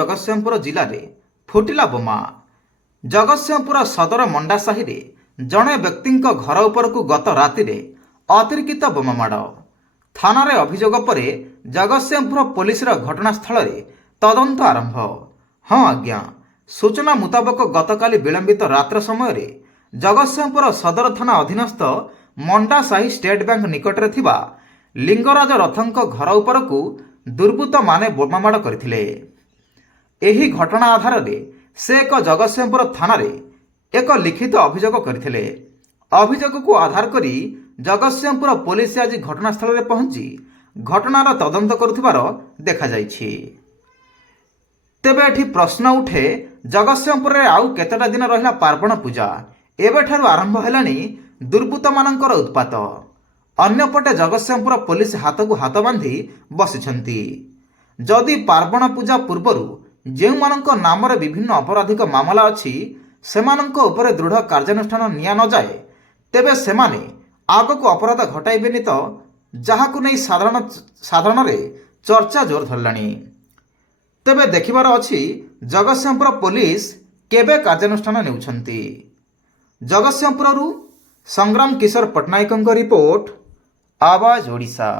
जगतसिंहपुर जिले में फुटिला बोमा। जगतसिंहपुर सदर मंडासाही रे जड़े व्यक्ति घर उपरकू गत राति अतिरिक्त बोमा माड़। थाना रे अभियोग पर जगतसिंहपुर पुलिस घटनास्थल में तदंत आरंभ। हाँ आज्ञा, सूचना मुताबक गतकाली विलंबित रात्र समय जगतसिंहपुर सदर थाना अधीनस्थ मंडासाही स्टेट बैंक निकटरे थिबा लिंगराज रथंक घर उपरकू दुर्बृत्त माने बोमामाड़ करथिले। एही घटना आधार में से एक जगतसिंहपुर थाना रे एक लिखित अभियोग करथिले। अभियोग को आधार करी जगतसिंहपुर पुलिस आज घटनास्थल में पहुंची घटनार तदंत करुथिबार देखा जायछि। तेबे एठी प्रश्न उठे, जगतसिंहपुर रे आउ केतटा दिन रहिला पार्वण पूजा, एबेठारु आरंभ हेलानी दुर्बृत्त मानकर उत्पात। अन्यपटे जगतसिंहपुर पुलिस हाथ को हाथ बांधी बसिछंती। जदि पार्वण पूजा पूर्वरु जेउ मानक नाम रे विभिन्न अपराधिक मामला अछि सेमानक उपरे दृढ़ कार्यानुष्ठान निया न जाए तेबे सेमाने आगको अपराध घटाइबेनी तो जहाकु नै साधारण रे चर्चा जोर धरलानी। तेबे देखिबार अछि जगतसिंहपुर पुलिस केबे कार्यानुष्ठान नेउछंती। जगतसिंहपुररु संग्राम किशोर पट्टनायकଙ୍କ रिपोर्ट, आवाज ओडिशा।